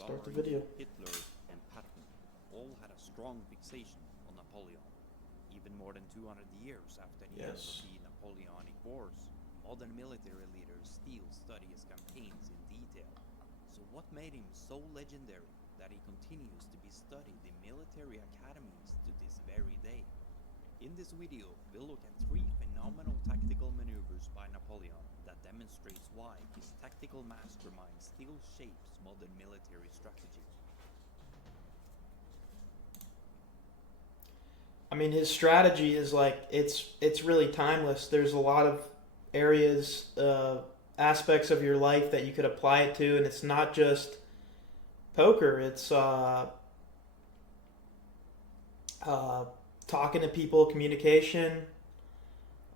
Start the Goering, video. Hitler, and Patton all had a strong fixation on Napoleon. Even more than 200 years after the end of Yes. the Napoleonic Wars, modern military leaders still study his campaigns in detail. So what made him so legendary that he continues to be studied in military academies to this very day? In this video, we'll look at 3 phenomenal tactical maneuvers by Napoleon that demonstrates why his tactical mastermind still shapes modern military strategy. I mean, his strategy is like it's really timeless. There's a lot of areas, aspects of your life that you could apply it to, and it's not just poker. It's talking to people, communication,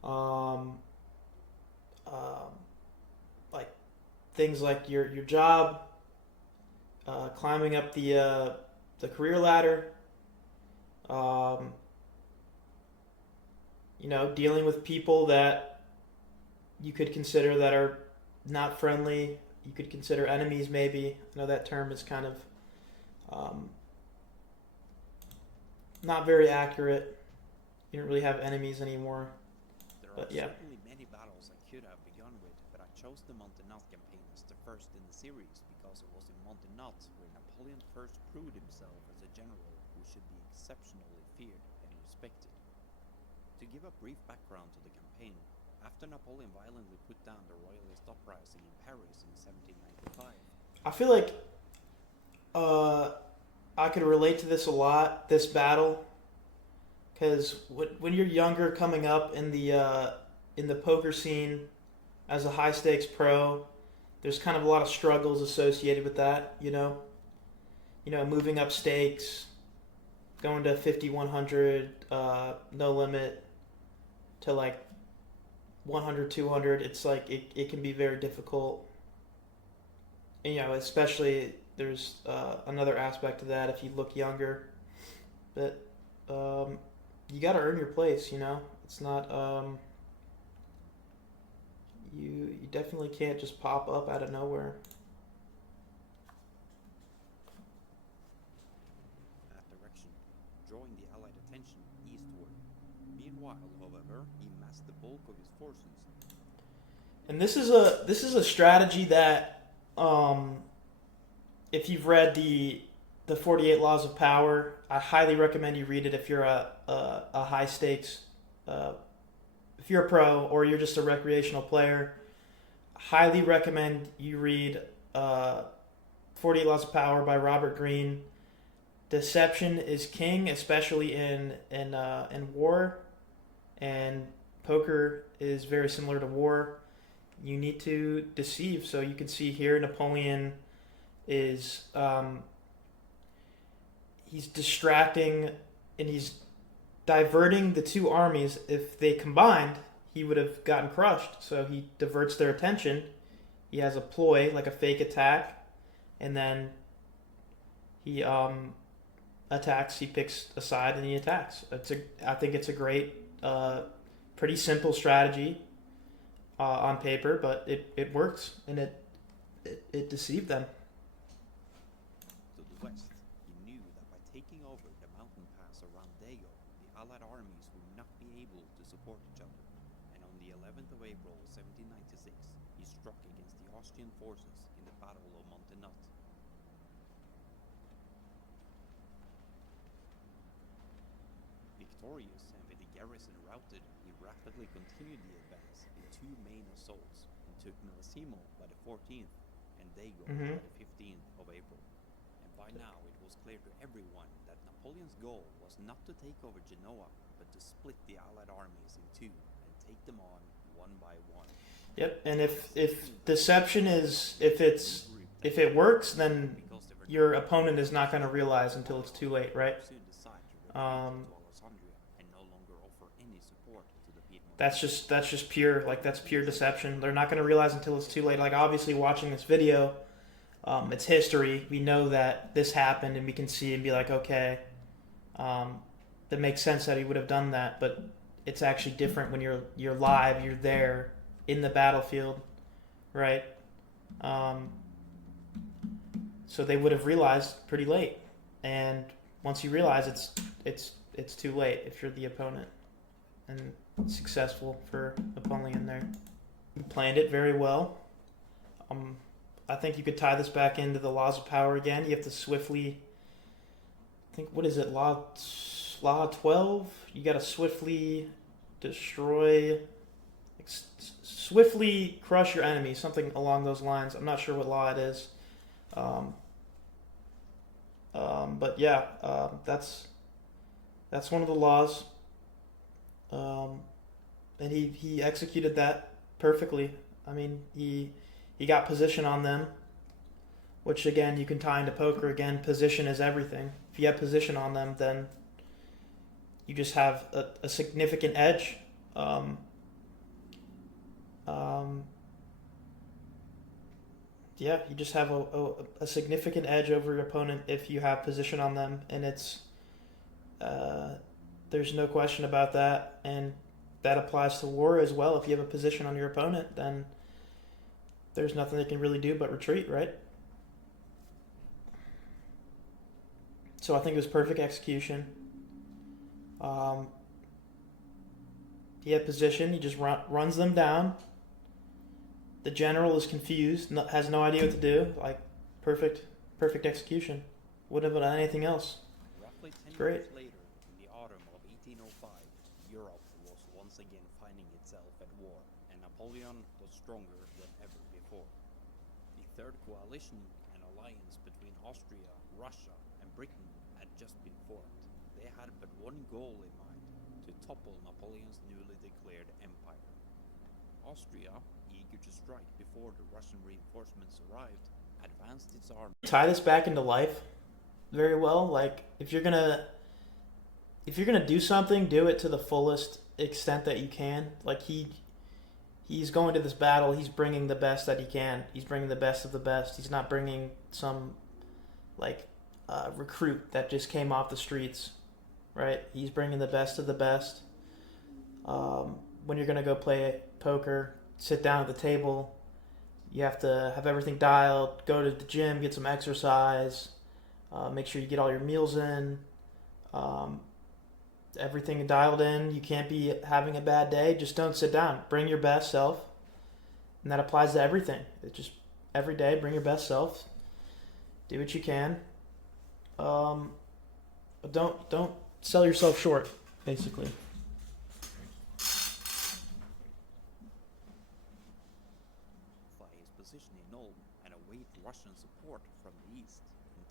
um, um, like things like your job, climbing up the career ladder. Um, dealing with people that you could consider that are not friendly. You could consider enemies, maybe. I know that term is kind of not very accurate. You don't really have enemies anymore. There are But yeah. certainly many battles I could have begun with, but I chose the Montenot campaign as the first in the series because it was in Montenot where Napoleon first proved himself as a general who should be exceptionally feared and respected. To give a brief background to the campaign, after Napoleon violently put down the royalist uprising in Paris in 1795, I feel like I could relate to this a lot, this battle, because when you're younger, coming up in the poker scene as a high stakes pro, there's kind of a lot of struggles associated with that. Moving up stakes, going to 5100, no limit, to like 100, 200. It's like it can be very difficult. And, especially there's another aspect to that if you look younger. But you got to earn your place. It's not you definitely can't just pop up out of nowhere. that direction, drawing the Allied attention eastward. Meanwhile, however, he massed the bulk of his forces. And this is a strategy that if you've read the 48 Laws of Power, I highly recommend you read it if you're a high stakes, if you're a pro or you're just a recreational player. Highly recommend you read 48 Laws of Power by Robert Greene. Deception is king, especially in war, and poker is very similar to war. You need to deceive. So you can see here Napoleon is he's distracting and he's diverting the two armies. If they combined, he would have gotten crushed. So he diverts their attention. He has a ploy, like a fake attack, and then he attacks. He picks a side and he attacks. I think it's a great, pretty simple strategy on paper, but it works and it deceived them. To the west, he knew that by taking over the mountain pass around Dago, the Allied armies would not be able to support each other, and on the 11th of April 1796, he struck against the Austrian forces in the Battle of Montenot. Victorious and with the garrison routed, he rapidly continued the advance in 2 main assaults and took Millesimo by the 14th and Dago by the 15th of April. And by now it was clear to everyone that Napoleon's goal was not to take over Genoa, but to split the Allied armies in two and take them on one by one. Yep, and if deception is if it works, then Because they were your opponent is not going to realize until it's too late, right? soon decide to retreat Um, to Alessandria and no longer offer any support to the Piedmont. that's just pure, like, that's pure deception. They're not going to realize until it's too late. Like, obviously watching this video, it's history. We know that this happened, and we can see and be like, okay, that makes sense that he would have done that. But it's actually different when you're live, you're there in the battlefield, right? So they would have realized pretty late, and once you realize it's too late if you're the opponent. And successful for Napoleon there. He planned it very well. I think you could tie this back into the laws of power again. You have to swiftly, I think, what is it, Law 12? You got to swiftly destroy, swiftly crush your enemy, something along those lines. I'm not sure what law it is. But yeah, that's one of the laws. And he executed that perfectly. I mean, he got position on them, which again you can tie into poker. Again, position is everything. If you have position on them, then you just have a significant edge. Yeah, you just have a significant edge over your opponent if you have position on them, and it's there's no question about that, and that applies to war as well. If you have a position on your opponent, then there's nothing they can really do but retreat, right? So I think it was perfect execution. He had position. He just runs them down. The general is confused, has no idea what to do. Like, perfect execution. Wouldn't have done anything else. Roughly 10 Great. years later, in the autumn of 1805, Europe was once again finding itself at war, and Napoleon was stronger than ever before. The Third Coalition, an alliance between Austria, Russia, and Britain, had just been formed. They had but one goal in mind: to topple Napoleon's newly declared empire. Austria, eager to strike before the Russian reinforcements arrived, advanced its army. Tie this back into life very well. Like, if you're gonna do something, do it to the fullest extent that you can. Like, he's going to this battle, he's bringing the best that he can. He's bringing the best of the best. He's not bringing some like recruit that just came off the streets, right? He's bringing the best of the best. When you're gonna go play poker, sit down at the table, you have to have everything dialed. Go to the gym, get some exercise. Make sure you get all your meals in. Everything dialed in. You can't be having a bad day. Just don't sit down. Bring your best self, and that applies to everything. It's just every day, bring your best self. Do what you can. But don't sell yourself short, basically. His position in Ulm and await Russian support from the east.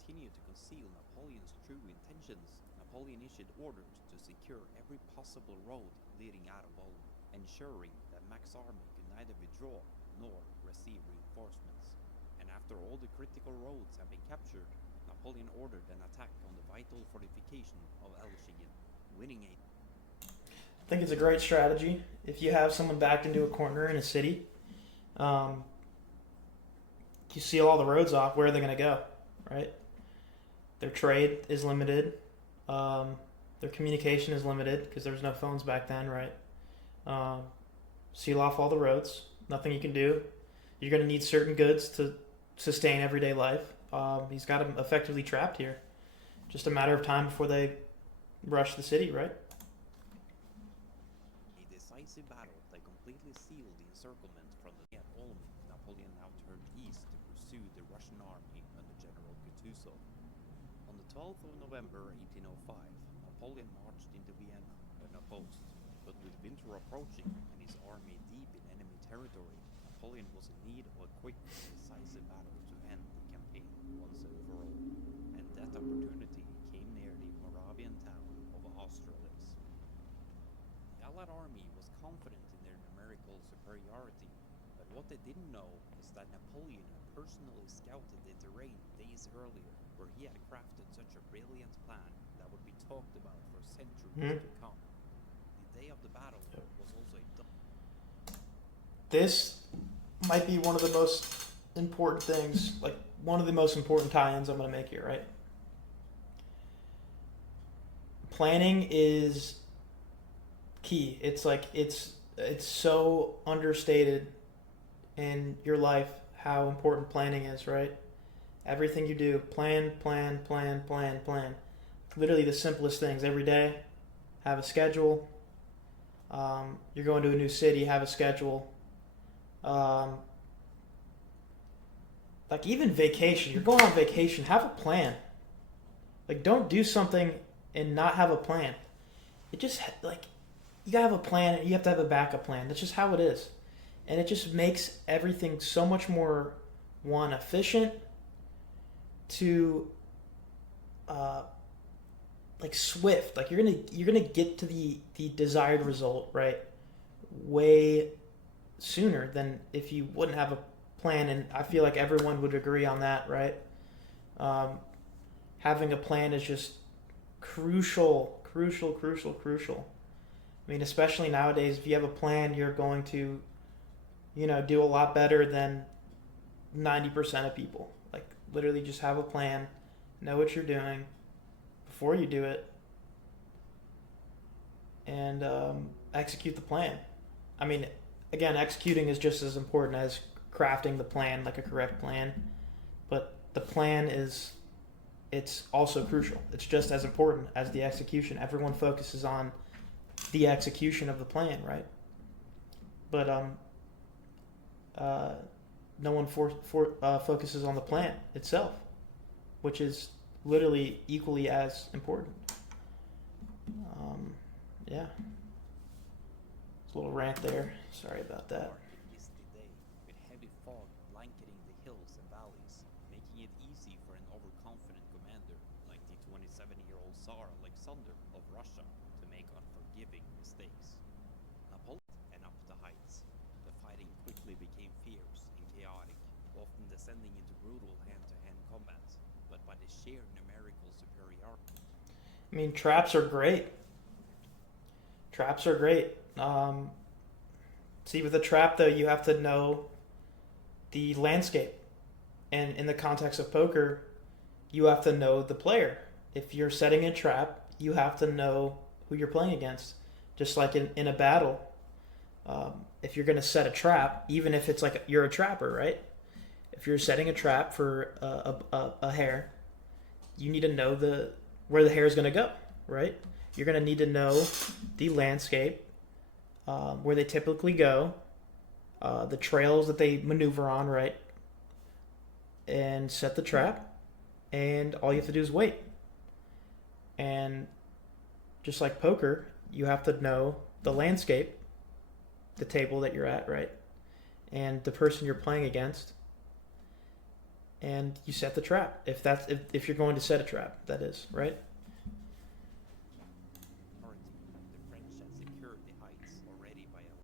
Continue to conceal Napoleon's true intentions. Napoleon issued orders to secure every possible road leading out of Ulm, ensuring that Max's army could neither withdraw nor receive reinforcements. And after all the critical roads had been captured, Napoleon ordered an attack on the vital fortification of Elchingen, winning a... I think it's a great strategy. If you have someone backed into a corner in a city, you seal all the roads off. Where are they going to go, right? Their trade is limited. Their communication is limited because there was no phones back then, right? Seal off all the roads. Nothing you can do. You're going to need certain goods to sustain everyday life. He's got them effectively trapped here. Just a matter of time before they rush the city, right? A decisive battle that completely sealed the encirclement from the at Ulm. Napoleon now turned east to pursue the Russian army under General Kutuzov. On the 12th of November 1805, Napoleon marched into Vienna unopposed. But with winter approaching and his army deep in enemy territory, Napoleon was in need of a quick and decisive battle to end the campaign once and for all. And that opportunity came near the Moravian town of Austerlitz. The Allied army was confident in their numerical superiority, but what they didn't know is that Napoleon had personally scouted the terrain days earlier, where he had crafted such a brilliant plan that would be talked about for centuries to come. The day of the battle was also a This might be one of the most important things, like one of the most important tie-ins I'm going to make here, right? Planning is key. It's like it's so understated in your life how important planning is, right? Everything you do, plan, plan, plan, plan, plan. Literally the simplest things every day. Have a schedule. You're going to a new city, have a schedule. Um, like even vacation, you're going on vacation, have a plan. Like don't do something and not have a plan. It just like you gotta have a plan and you have to have a backup plan. That's just how it is. And it just makes everything so much more one efficient to uh, like swift. Like you're gonna get to the desired result right way sooner than if you wouldn't have a plan. And I feel like everyone would agree on that, right? Um, Having a plan is just crucial, crucial, crucial, crucial. I mean, especially nowadays, if you have a plan, you're going to, do a lot better than 90% of people. Like, literally just have a plan, know what you're doing before you do it, and execute the plan. I mean, again, executing is just as important as crafting the plan, like a correct plan. But the plan it's also crucial. It's just as important as the execution. Everyone focuses on the execution of the plan, right? But no one focuses on the plan itself, which is literally equally as important. Yeah, it's a little rant there. Sorry about that. Dark and misty day, with heavy fog blanketing the hills and valleys, making it easy for an overconfident commander like the 27-year-old Tsar Alexander of Russia to make unforgiving mistakes. Napoleon and up the heights. The fighting quickly became fierce and chaotic, often descending into brutal hand-to-hand combat, but by the sheer numerical superiority. I mean, traps are great. Traps are great. See, with a trap, though, you have to know the landscape. And in the context of poker, you have to know the player. If you're setting a trap, you have to know who you're playing against. Just like in a battle, if you're going to set a trap, even if it's like you're a trapper, right? If you're setting a trap for a hare, you need to know where the hare is going to go, right? You're going to need to know the landscape, where they typically go, the trails that they maneuver on, right? And set the trap, and all you have to do is wait. And just like poker, you have to know the landscape, the table that you're at, right? And the person you're playing against, and you set the trap. If you're going to set a trap, that is, right?